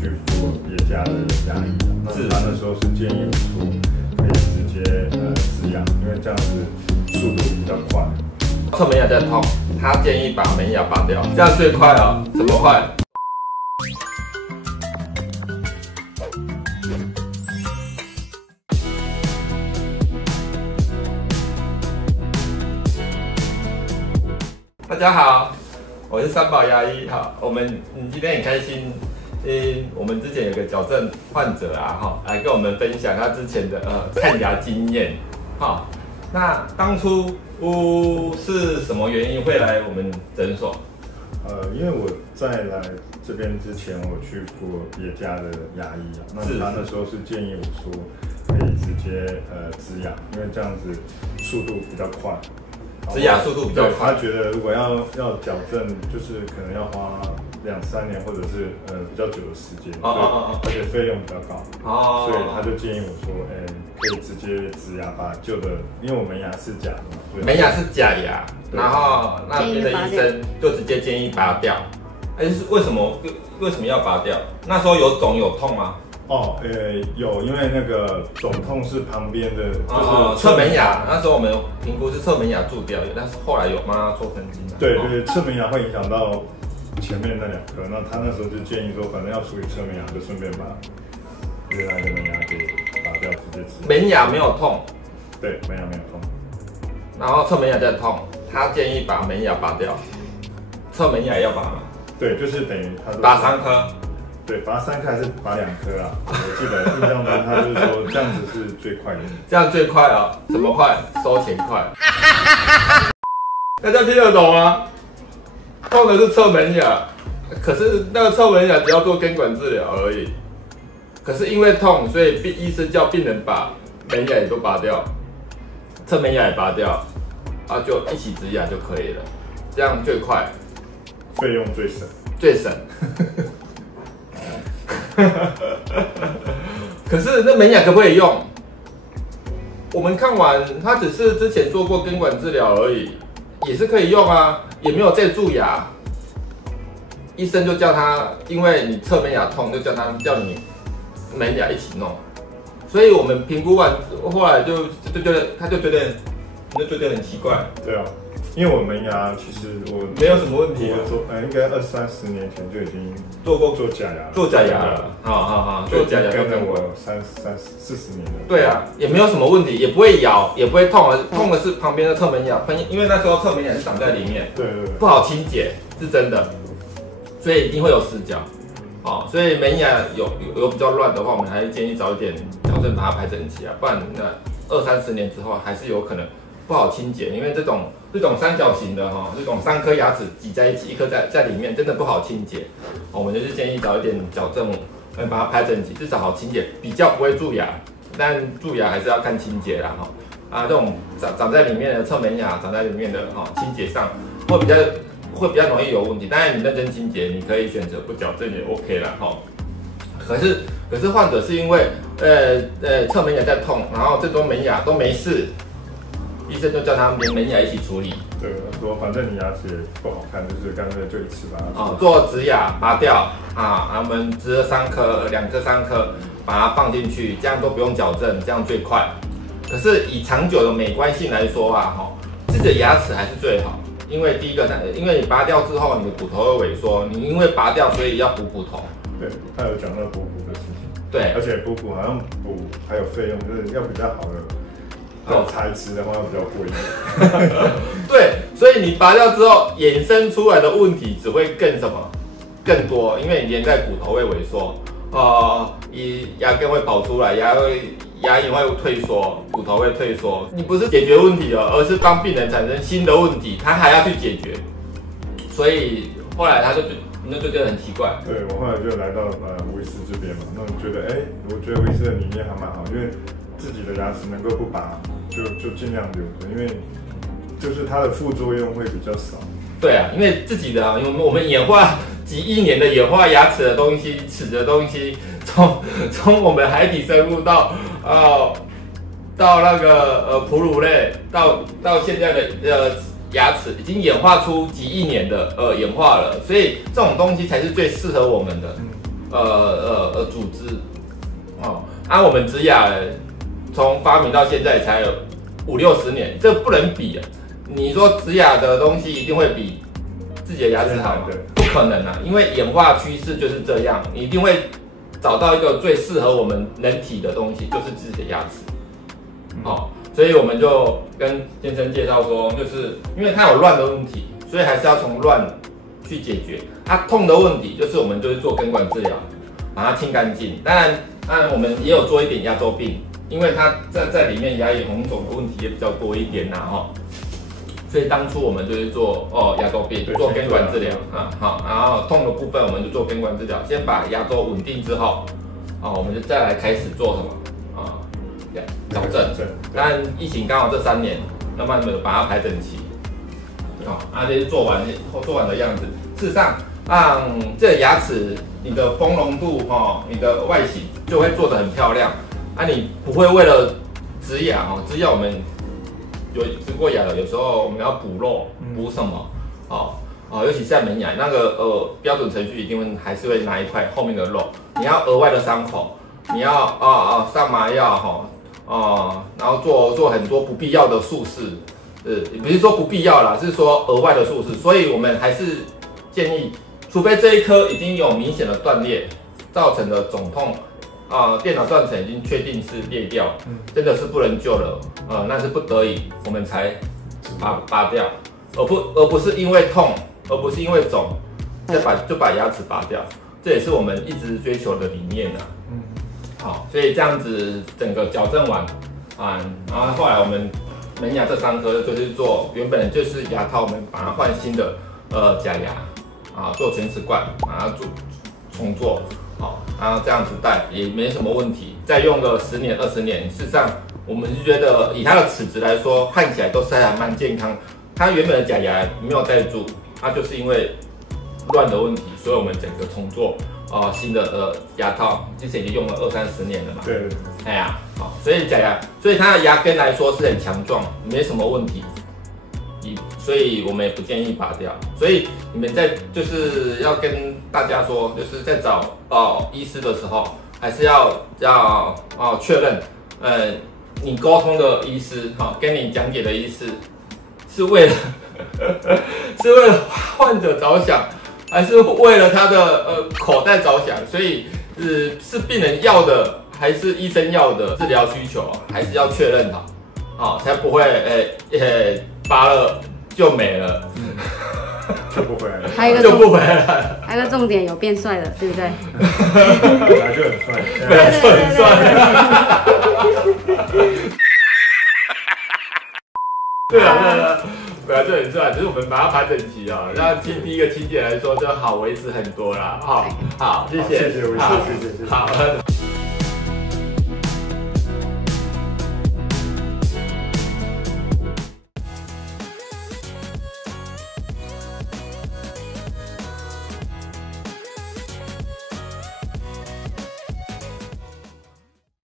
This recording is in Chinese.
去服别家的牙医，那他那时候是建议我说可以直接植牙，因为这样子速度比较快。侧门牙在痛，他建议把门牙拔掉，这样最快哦。怎么快？大家好，我是三宝牙医。好，我们今天很开心，我们之前有个矫正患者啊，来跟我们分享他之前的看牙经验。那当初是什么原因会来我们诊所？因为我在来这边之前，我去过别家的牙医啊，那他那时候是建议我说可以直接植牙，因为这样子速度比较快。植牙速度比较快，他觉得如果要矫正，就是可能要花2-3年或者是比较久的时间，而且费用比较高，所以他就建议我说，可以直接植牙把旧的，因为我门牙是假的嘛，门牙是假牙，然后那边的医生就直接建议拔掉。为什么要拔掉？那时候有肿有痛吗？有，因为那个肿痛是旁边的，就是侧门牙。那时候我们评估是侧门牙蛀掉，但是后来有帮他做分级。对，侧门牙会影响到前面那2颗。那他那时候就建议说，反正要处理侧门牙，就顺便把原来的门牙给拔掉，直接植。门牙没有痛。对，门牙没有痛。然后侧门牙在痛，他建议把门牙拔掉。侧门牙也要拔吗？对，就是等于他拔3颗。对，拔3颗还是拔2颗啊？我记得印象中他就是说这样子是最快的。这样最快啊？怎么快？收钱快。大家听得懂吗？痛的是侧门牙，可是那个侧门牙只要做根管治疗而已。可是因为痛，所以医生叫病人把门牙也都拔掉，侧门牙也拔掉，就一起植牙就可以了，这样最快，费用最省。最省。可是那门牙可不可以用？我们看完，他只是之前做过根管治疗而已，也是可以用啊，也没有再蛀牙。医生就叫他，因为你侧门牙痛，就叫你门牙一起弄。所以我们评估完，后来就觉得很奇怪。对啊。因为我门牙其实我没有什么问题，应该20-30年前就已经做假牙，做假牙了，做假牙跟了我30-40年了。对啊，也没有什么问题，也不会咬，也不会痛，痛的是旁边的侧门牙，因为那时候侧门牙是长在里面，对，不好清洁，是真的，所以一定会有死角。所以门牙有比较乱的话，我们还是建议早一点矫正，把它排整齐啊，不然那20-30年之后还是有可能不好清洁，因为这种三角形的这种3颗牙齿挤在一起，1颗在里面，真的不好清洁。我们就是建议早一点矫正，把它排整齐，至少好清洁，比较不会蛀牙。但蛀牙还是要看清洁啦这种长在里面的侧门牙长在里面的清洁上会比较容易有问题。当然你认真清洁，你可以选择不矫正也 OK 啦可是患者是因为侧门牙在痛，然后这端门牙都没事。医生就叫他连门牙一起处理。对，说反正你牙齿也不好看，就是干脆就一次把它做植牙拔掉我们植了2颗3颗，把它放进去，这样都不用矫正，这样最快。可是以长久的美观性来说自己的牙齿还是最好，因为第一个，因为你拔掉之后，你的骨头会萎缩，你因为拔掉，所以要补骨头。对，他有讲到补骨的事情。对，而且补骨好像还有费用，就是要比较好的。材质的话比较贵。对，所以你拔掉之后衍生出来的问题只会更多，因为你连带骨头会萎缩，牙根会跑出来，牙龈会退缩，骨头会退缩。你不是解决问题而是帮病人产生新的问题，他还要去解决。所以后来他就觉得很奇怪。对，我后来就来到吴医师这边嘛，那我觉得我觉得吴医师的理念还蛮好，因为自己的牙齿能够不拔，就尽量留着，因为就是它的副作用会比较少。对啊，因为自己的因为我们演化几亿年的演化牙齿的东西、齿的东西，从我们海底生物到那个哺乳类，到现在的牙齿，已经演化出几亿年的演化了，所以这种东西才是最适合我们的。组织哦。我们植牙从发明到现在才有50-60年，这不能比啊！你说植牙的东西一定会比自己的牙齿好吗？不可能啊！因为演化趋势就是这样，你一定会找到一个最适合我们人体的东西，就是自己的牙齿。哦，所以我们就跟先生介绍说，就是因为他有乱的问题，所以还是要从乱去解决。他痛的问题，就是我们就是做根管治疗，把它清干净。当然我们也有做一点牙周病，因为它在里面牙龈红肿的问题也比较多一点呐哈。所以当初我们就是做牙周病，做根管治疗啊，好，然后痛的部分我们就做根管治疗，先把牙周稳定之后，我们就再来开始做什么矫正。但疫情刚好这3年，慢慢的把它排整齐，这是做完的样子。事实上，让这个牙齿你的丰隆度你的外形就会做得很漂亮。你不会为了植牙植牙我们有植过牙的，有时候我们要补肉，补什么尤其是在门牙那个标准程序一定还是会拿一块后面的肉，你要额外的伤口，你要上麻药然后做很多不必要的术式，也不是说不必要啦，是说额外的术式，所以我们还是建议，除非这一颗已经有明显的断裂造成的肿痛电脑断层已经确定是裂掉，真的是不能救了，那是不得已我们才拔掉，而不是因为痛，而不是因为肿就把牙齿拔掉，这也是我们一直追求的理念啊。好，所以这样子整个矫正完然后后来我们门牙这3颗就是做原本就是牙套，我们把它换新的假牙做全齿冠，把它重做。然后这样子戴也没什么问题，再用个10年20年，事实上我们就觉得以它的齿质来说，看起来都是还蛮健康。它原本的假牙没有戴住，它就是因为乱的问题，所以我们整个重做新的牙套，其实已经用了20-30年了嘛。对。所以假牙，所以它的牙根来说是很强壮，没什么问题。所以我们也不建议拔掉。所以你们就是要跟大家说，就是在找医师的时候，还是要确认，你沟通的医师跟你讲解的医师是为了患者着想，还是为了他的口袋着想？所以是病人要的，还是医生要的治疗需求，还是要确认好，才不会拔了就没了，就不回来了，还有一个重点，有变帅了，对不对？本来就很帅，本来就很帅。对啊，本来就很帅，只是我们把它排整齐让第一个清洁来说就好维持很多啦。好，谢谢，谢谢，好。